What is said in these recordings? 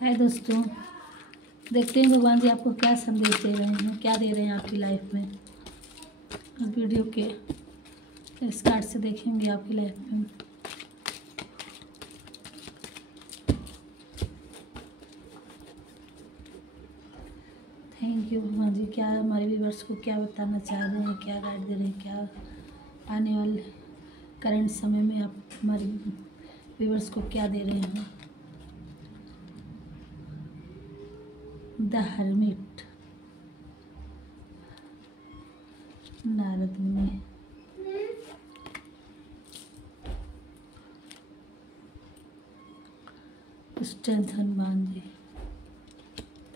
हाय दोस्तों, देखते हैं भगवान जी आपको क्या संदेश दे रहे हैं, क्या दे रहे हैं आपकी लाइफ में। वीडियो के स्टार्ट से देखेंगे आपकी लाइफ में। थैंक यू भगवान जी, क्या हमारे व्यूअर्स को क्या बताना चाह रहे हैं, क्या गाइड दे रहे हैं, क्या आने वाले करंट समय में आप हमारे व्यूअर्स को क्या दे रहे हैं। The hermit, Narad Muni, strength Hanuman ji,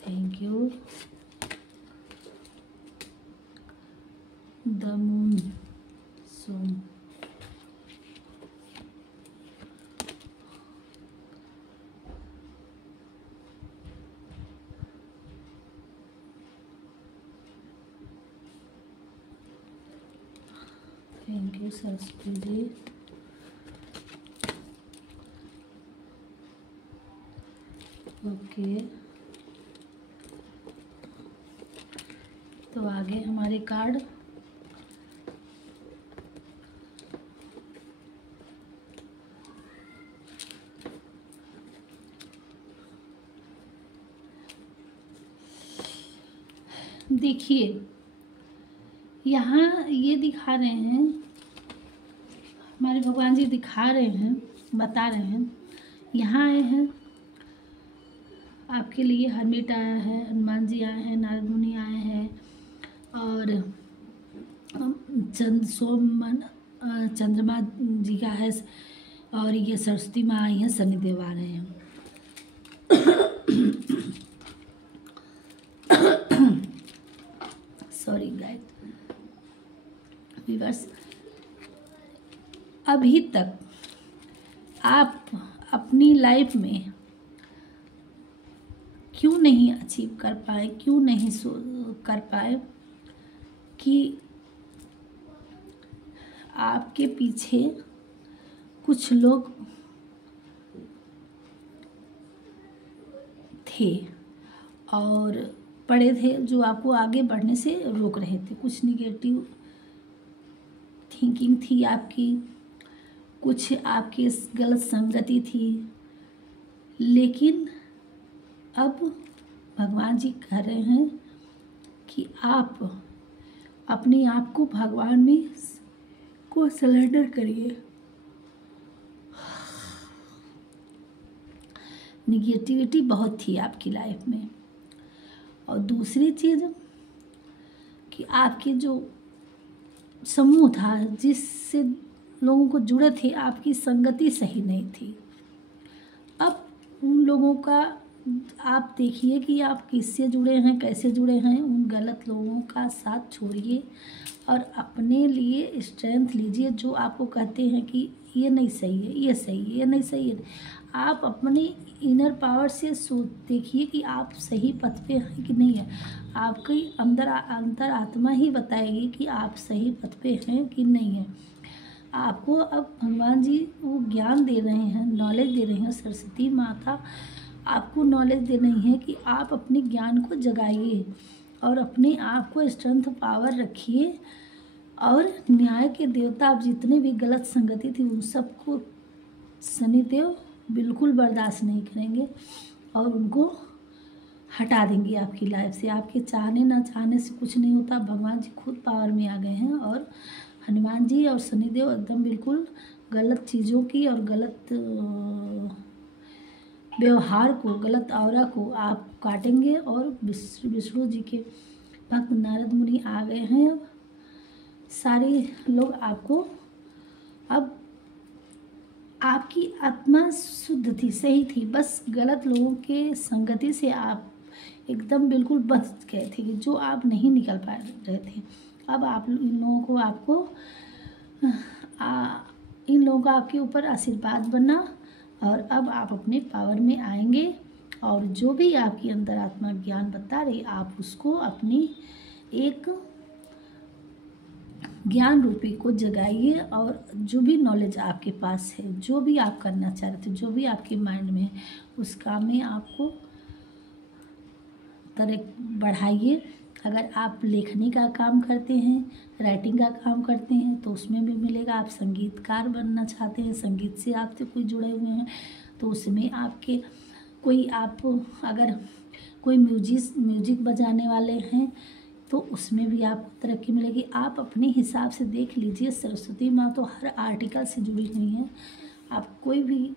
thank you. The moon Som, thank you Saraswati ji. Okay, तो आगे हमारे कार्ड देखिए, यहाँ ये दिखा रहे हैं हमारे भगवान जी, दिखा रहे हैं, बता रहे हैं, यहाँ आए हैं आपके लिए। हर्मिट आया है, हनुमान जी आए हैं, नारद मुनि आए हैं, और चंद्रमा जी का है, और ये सरस्वती माँ आई हैं, शनिदेव आ रहे हैं। सॉरी गाइस व्यूअर्स, अभी तक आप अपनी लाइफ में क्यों नहीं अचीव कर पाए, क्यों नहीं कर पाए कि आपके पीछे कुछ लोग थे और पड़े थे जो आपको आगे बढ़ने से रोक रहे थे। कुछ निगेटिव थिंकिंग थी आपकी, कुछ आपकी गलत संगति थी, लेकिन अब भगवान जी कह रहे हैं कि आप अपने आप को भगवान में को सरेंडर करिए। निगेटिविटी बहुत थी आपकी लाइफ में, और दूसरी चीज़ कि आपके जो समूह था, जिससे लोगों को जुड़े थे, आपकी संगति सही नहीं थी। अब उन लोगों का आप देखिए कि आप किससे जुड़े हैं, कैसे जुड़े हैं। उन गलत लोगों का साथ छोड़िए और अपने लिए स्ट्रेंथ लीजिए, जो आपको कहते हैं कि ये नहीं सही है, ये सही है, ये नहीं सही है। आप अपनी इनर पावर से देखिए कि आप सही पथ पे हैं कि नहीं है। आपकी अंतर आत्मा ही बताएगी कि आप सही पथ पे हैं कि नहीं है। आपको अब भगवान जी वो ज्ञान दे रहे हैं, नॉलेज दे रहे हैं। सरस्वती माता आपको नॉलेज दे रही है कि आप अपने ज्ञान को जगाइए और अपने आप को स्ट्रेंथ पावर रखिए, और न्याय के देवता आप जितने भी गलत संगति थी उन सबको शनिदेव बिल्कुल बर्दाश्त नहीं करेंगे और उनको हटा देंगे आपकी लाइफ से। आपके चाहने ना चाहने से कुछ नहीं होता। भगवान जी खुद पावर में आ गए हैं, और हनुमान जी और शनिदेव एकदम बिल्कुल गलत चीज़ों की और गलत व्यवहार को, गलत ऑरा को आप काटेंगे। और विष्णु जी के भक्त नारद मुनि आ गए हैं। अब सारे लोग आपको, अब आपकी आत्मा शुद्ध थी, सही थी, बस गलत लोगों के संगति से आप एकदम बिल्कुल बच गए थे, जो आप नहीं निकल पा रहे थे। अब आप इन लोगों को इन लोगों का आपके ऊपर आशीर्वाद बना, और अब आप अपने पावर में आएंगे, और जो भी आपकी अंतरात्मा ज्ञान बता रही, आप उसको अपनी एक ज्ञान रूपी को जगाइए। और जो भी नॉलेज आपके पास है, जो भी आप करना चाह रहे थे, जो भी आपके माइंड में है, उस काम में आपको तरह बढ़ाइए। अगर आप लेखनी का काम करते हैं, राइटिंग का काम करते हैं तो उसमें भी मिलेगा। आप संगीतकार बनना चाहते हैं, संगीत से आपसे कोई जुड़े हुए हैं तो उसमें आपके कोई आप अगर कोई म्यूजिक बजाने वाले हैं तो उसमें भी आपको तरक्की मिलेगी। आप अपने हिसाब से देख लीजिए, सरस्वती माँ तो हर आर्टिकल से जुड़ी हुई हैं। आप कोई भी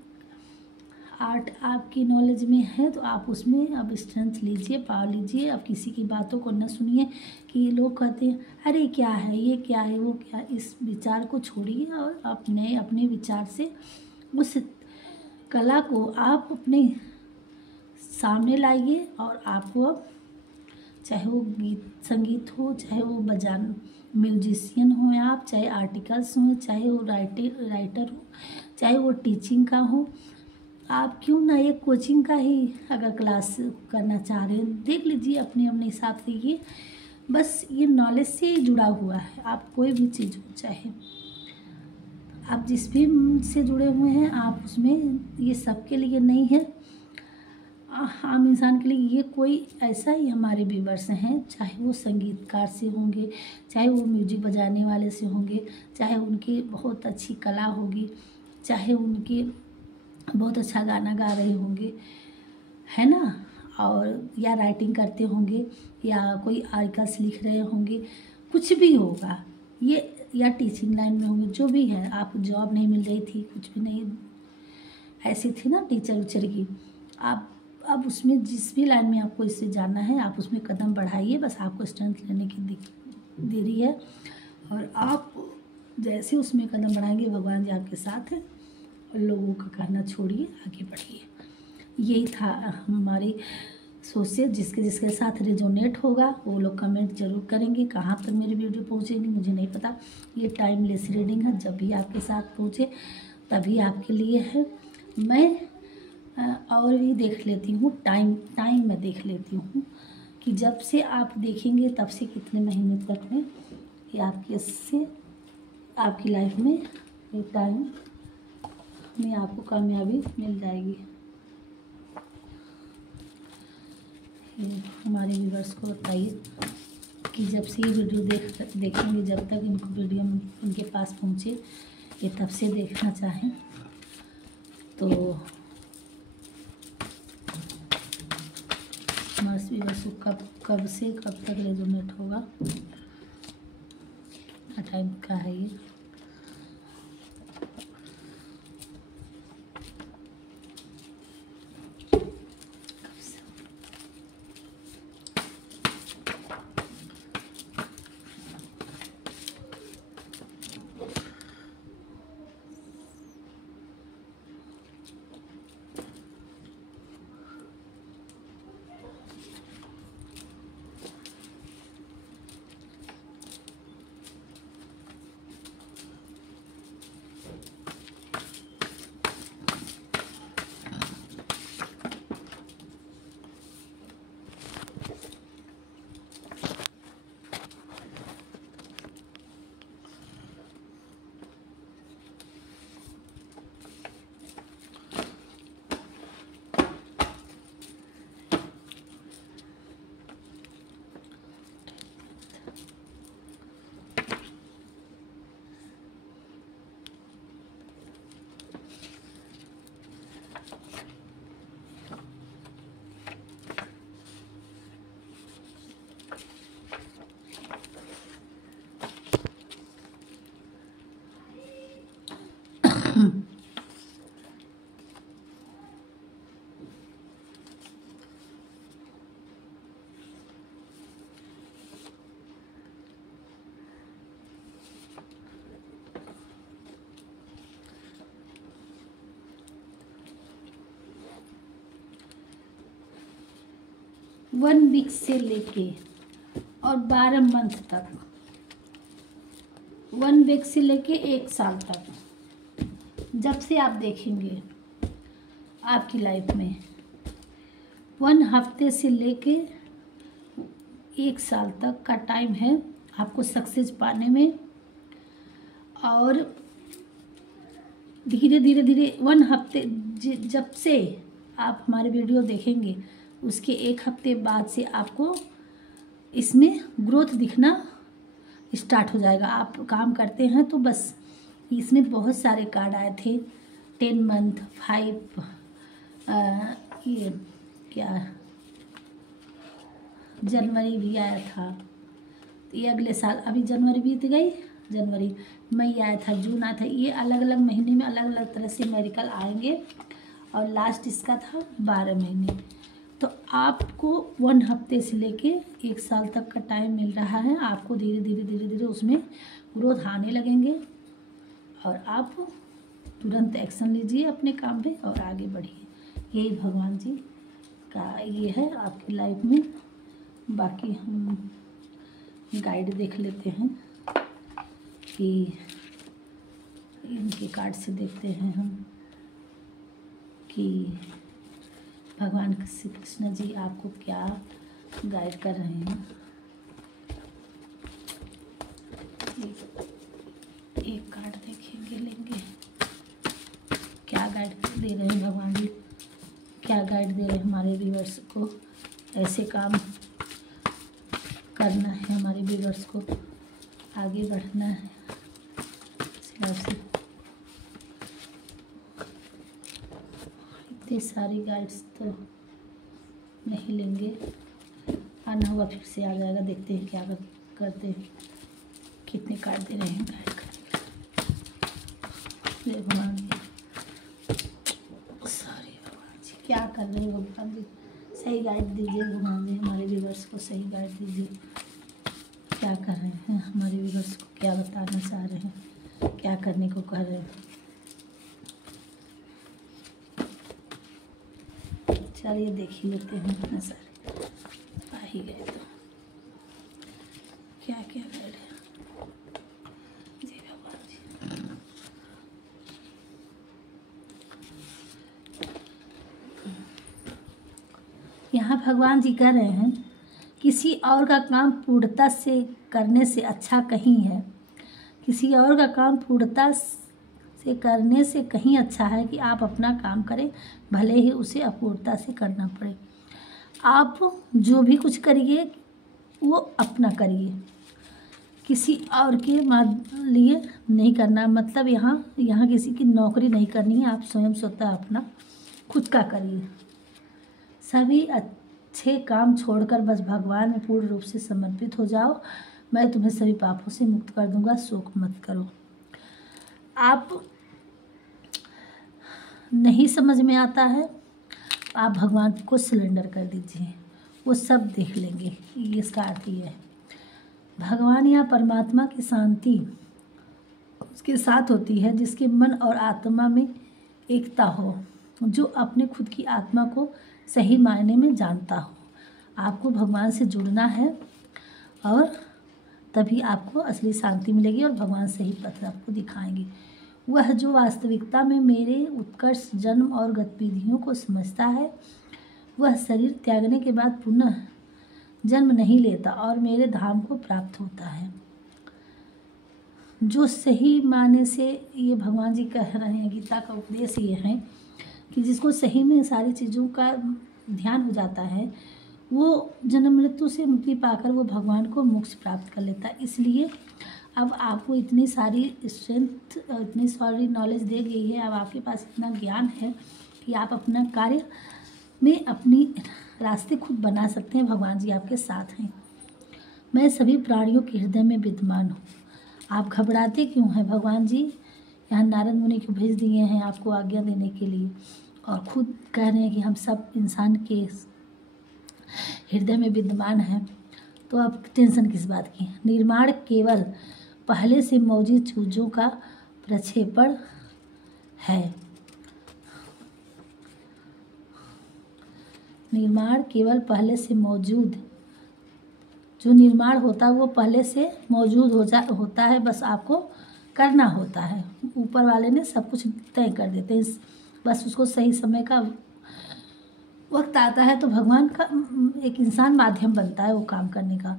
आर्ट आपकी नॉलेज में है तो आप उसमें अब स्ट्रेंथ लीजिए, पावर लीजिए। अब किसी की बातों को न सुनिए कि लोग कहते हैं अरे क्या है, ये क्या है, वो क्या है। इस विचार को छोड़िए और अपने विचार से उस कला को आप अपने सामने लाइए। और आपको अब चाहे वो संगीत हो, चाहे वो म्यूजिशियन हो आप, चाहे आर्टिकल्स हो, चाहे वो राइटर हो, चाहे वो टीचिंग का हो, आप क्यों ना एक कोचिंग का ही अगर क्लास करना चाह रहे हैं देख लीजिए अपने अपने हिसाब से। ये बस ये नॉलेज से ही जुड़ा हुआ है। आप कोई भी चीज़ हो, चाहे आप जिस भी से जुड़े हुए हैं आप उसमें, ये सबके लिए नहीं है, आम इंसान के लिए। ये कोई ऐसा ही हमारे व्यूअर्स हैं, चाहे वो संगीतकार से होंगे, चाहे वो म्यूजिक बजाने वाले से होंगे, चाहे उनकी बहुत अच्छी कला होगी, चाहे उनके बहुत अच्छा गाना गा रहे होंगे, है ना, और या राइटिंग करते होंगे या कोई आर्टिकल्स लिख रहे होंगे, कुछ भी होगा ये, या टीचिंग लाइन में होंगे, जो भी है। आप जॉब नहीं मिल रही थी, कुछ भी नहीं ऐसी थी ना टीचर उचर की, आप अब उसमें जिस भी लाइन में आपको इससे जानना है आप उसमें कदम बढ़ाइए। बस आपको स्ट्रेंथ लेने की देरी है और आप जैसे उसमें कदम बढ़ाएंगे भगवान जी आपके साथ हैं। और लोगों का कहना छोड़िए, आगे बढ़िए। यही था हमारी सोच से। जिसके साथ रिजोनेट होगा वो लोग कमेंट जरूर करेंगे। कहाँ तक मेरी वीडियो पहुँचेगी मुझे नहीं पता। ये टाइमलेस रीडिंग है, जब भी आपके साथ पहुँचे तभी आपके लिए है। मैं और भी देख लेती हूँ, टाइम में देख लेती हूँ कि जब से आप देखेंगे तब से कितने महीने तक में ये आपके से आपकी लाइफ में ये टाइम में आपको कामयाबी मिल जाएगी। हमारे व्यूअर्स को बताइए कि जब से ये वीडियो देखेंगे, जब तक इनको वीडियो उनके पास पहुँचे, ये तब से देखना चाहें तो हमारे व्यूअर्स को कब से कब तक रेजोनेट होगा, कितना टाइम का है ये। वन वीक से लेके और 12 मंथ तक, 1 वीक से लेके 1 साल तक, जब से आप देखेंगे आपकी लाइफ में 1 हफ्ते से लेके 1 साल तक का टाइम है आपको सक्सेस पाने में। और धीरे धीरे 1 हफ्ते जब से आप हमारे वीडियो देखेंगे उसके 1 हफ्ते बाद से आपको इसमें ग्रोथ दिखना स्टार्ट हो जाएगा। आप काम करते हैं तो बस इसमें बहुत सारे कार्ड आए थे, 10 मंथ, 5, ये क्या जनवरी भी आया था, ये अगले साल, अभी जनवरी बीत गई, जनवरी, मई आया था, जून आया था। ये अलग अलग महीने में अलग अलग तरह से मेरिकल आएंगे और लास्ट इसका था 12 महीने। तो आपको 1 हफ्ते से लेके 1 साल तक का टाइम मिल रहा है। आपको धीरे धीरे धीरे धीरे उसमें ग्रोथ आने लगेंगे और आप तुरंत एक्शन लीजिए अपने काम पे और आगे बढ़िए। यही भगवान जी का ये है आपकी लाइफ में। बाकी हम गाइड देख लेते हैं कि इनके कार्ड से देखते हैं हम कि भगवान श्री कृष्ण जी आपको क्या गाइड कर रहे हैं। एक कार्ड देखेंगे, लेंगे क्या गाइड दे रहे हैं भगवान जी, क्या गाइड दे रहे हैं हमारे व्यूअर्स को। ऐसे काम करना है, हमारे व्यूअर्स को आगे बढ़ना है। इतनी सारी गाइड्स तो नहीं लेंगे, आना होगा फिर से आ जाएगा। देखते हैं क्या करते हैं, कितने कार्ड दे रहे हैं गाइड करने। भगवान जी, सॉरी भगवान जी, क्या कर रहे हैं भगवान जी, सही गाइड दीजिए भगवान जी, हमारे व्यूअर्स को सही गाइड दीजिए। क्या कर रहे हैं हमारे व्यूअर्स को, क्या बताना चाह रहे हैं, क्या करने को कह रहे हैं। चलिए देख ही लेते हैं, इतना सारे आ ही गए तो क्या क्या गाइड है जी भगवान जी। यहाँ भगवान जी कह रहे हैं किसी और का काम पूर्णता से करने से अच्छा कहीं है, किसी और का काम पूर्णता से करने से कहीं अच्छा है कि आप अपना काम करें, भले ही उसे अपूर्णता से करना पड़े। आप जो भी कुछ करिए वो अपना करिए, किसी और के लिए नहीं करना। मतलब यहाँ किसी की नौकरी नहीं करनी है, आप स्वयं स्वतः अपना खुद का करिए। सभी अच्छे काम छोड़कर बस भगवान में पूर्ण रूप से समर्पित हो जाओ। मैं तुम्हें सभी पापों से मुक्त कर दूंगा, शोक मत करो। आप नहीं समझ में आता है, आप भगवान को सिलेंडर कर दीजिए, वो सब देख लेंगे। ये इसका अर्थ ये है, भगवान या परमात्मा की शांति उसके साथ होती है जिसके मन और आत्मा में एकता हो, जो अपने खुद की आत्मा को सही मायने में जानता हो। आपको भगवान से जुड़ना है और तभी आपको असली शांति मिलेगी और भगवान सही पथ आपको दिखाएंगे। वह जो वास्तविकता में मेरे उत्कर्ष जन्म और गतिविधियों को समझता है, वह शरीर त्यागने के बाद पुनः जन्म नहीं लेता और मेरे धाम को प्राप्त होता है। जो सही माने से, ये भगवान जी कह रहे हैं, गीता का उपदेश ये है कि जिसको सही में सारी चीज़ों का ध्यान हो जाता है, वो जन्म मृत्यु से मुक्ति पाकर वो भगवान को मोक्ष प्राप्त कर लेता है। इसलिए अब आपको इतनी सारी स्ट्रेंथ, इतनी सारी नॉलेज दे गई है, अब आपके पास इतना ज्ञान है कि आप अपना कार्य में अपनी रास्ते खुद बना सकते हैं। भगवान जी आपके साथ हैं। मैं सभी प्राणियों के हृदय में विद्यमान हूँ। आप घबराते क्यों हैं? भगवान जी यहाँ नारद मुनि को भेज दिए हैं आपको आज्ञा देने के लिए, और खुद कह रहे हैं कि हम सब इंसान के हृदय में विद्यमान हैं, तो आप टेंशन किस बात की? निर्माण केवल पहले से मौजूद चीज़ों का प्रक्षेपण है। निर्माण केवल पहले से मौजूद, जो निर्माण होता है वो पहले से मौजूद होता है, बस आपको करना होता है। ऊपर वाले ने सब कुछ तय कर देते हैं, बस उसको सही समय का वक्त आता है तो भगवान का एक इंसान माध्यम बनता है वो काम करने का।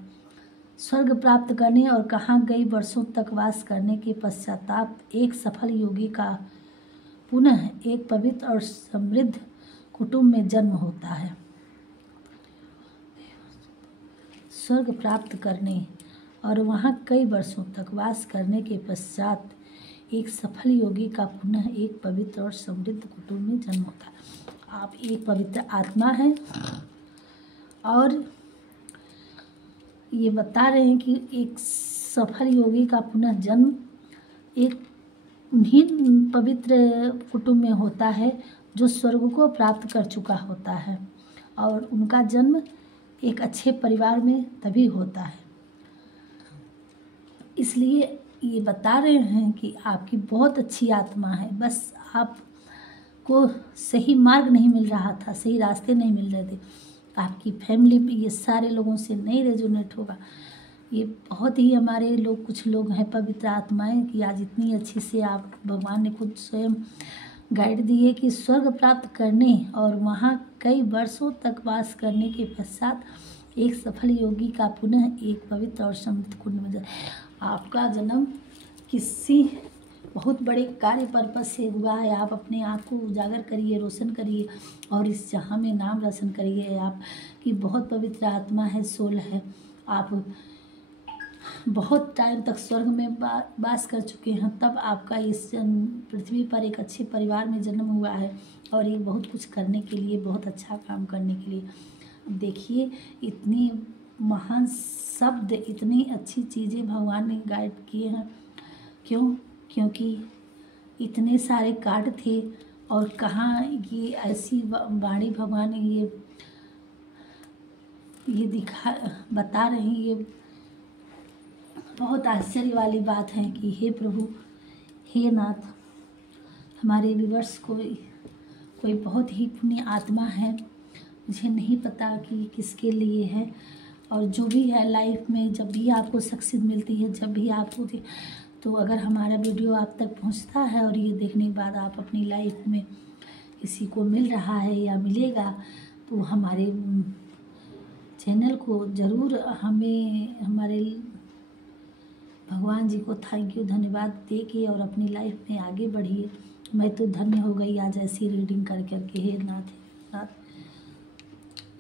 स्वर्ग प्राप्त करने और कहाँ गई वर्षों तक वास करने के पश्चाताप एक सफल योगी का पुनः एक पवित्र और समृद्ध कुटुंब में जन्म होता है। स्वर्ग प्राप्त करने और वहाँ कई वर्षों तक वास करने के पश्चात एक सफल योगी का पुनः एक पवित्र और समृद्ध कुटुंब में जन्म होता है। आप एक पवित्र आत्मा हैं और ये बता रहे हैं कि एक सफल योगी का पुनः जन्म एक उन्हीं पवित्र कुटुंब में होता है जो स्वर्ग को प्राप्त कर चुका होता है, और उनका जन्म एक अच्छे परिवार में तभी होता है। इसलिए ये बता रहे हैं कि आपकी बहुत अच्छी आत्मा है, बस आपको सही मार्ग नहीं मिल रहा था, सही रास्ते नहीं मिल रहे थे। आपकी फैमिली में ये सारे लोगों से नहीं रेजोनेट होगा। ये बहुत ही हमारे लोग, कुछ लोग हैं पवित्र आत्माएं कि आज इतनी अच्छी से आप भगवान ने खुद स्वयं गाइड दिए कि स्वर्ग प्राप्त करने और वहाँ कई वर्षों तक वास करने के पश्चात एक सफल योगी का पुनः एक पवित्र और समृद्ध कुंड में आपका जन्म किसी बहुत बड़े कार्य पर्पस से हुआ है। आप अपने आप को उजागर करिए, रोशन करिए और इस जहाँ में नाम रोशन करिए। आप की बहुत पवित्र आत्मा है, सोल है। आप बहुत टाइम तक स्वर्ग में वास कर चुके हैं, तब आपका इस पृथ्वी पर एक अच्छे परिवार में जन्म हुआ है और ये बहुत कुछ करने के लिए, बहुत अच्छा काम करने के लिए। देखिए इतनी महान शब्द, इतनी अच्छी चीज़ें भगवान ने गाइड किए हैं। क्यों? क्योंकि इतने सारे कार्ड थे और कहाँ ये ऐसी वाणी भगवान ने ये बता रहे हैं। ये बहुत आश्चर्य वाली बात है कि हे प्रभु, हे नाथ, हमारे व्यूअर्स कोई बहुत ही पुण्य आत्मा है, मुझे नहीं पता कि किसके लिए है। और जो भी है लाइफ में, जब भी आपको सक्सेस मिलती है, जब भी आपको तो अगर हमारा वीडियो आप तक पहुंचता है और ये देखने के बाद आप अपनी लाइफ में किसी को मिल रहा है या मिलेगा, तो हमारे चैनल को ज़रूर हमारे भगवान जी को थैंक यू, धन्यवाद दे के और अपनी लाइफ में आगे बढ़िए। मैं तो धन्य हो गई आज ऐसी रीडिंग कर करके। हे नाथ,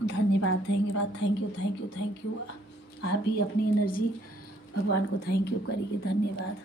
धन्यवाद, थैंक यू। आप भी अपनी एनर्जी भगवान को थैंक यू करिए। धन्यवाद।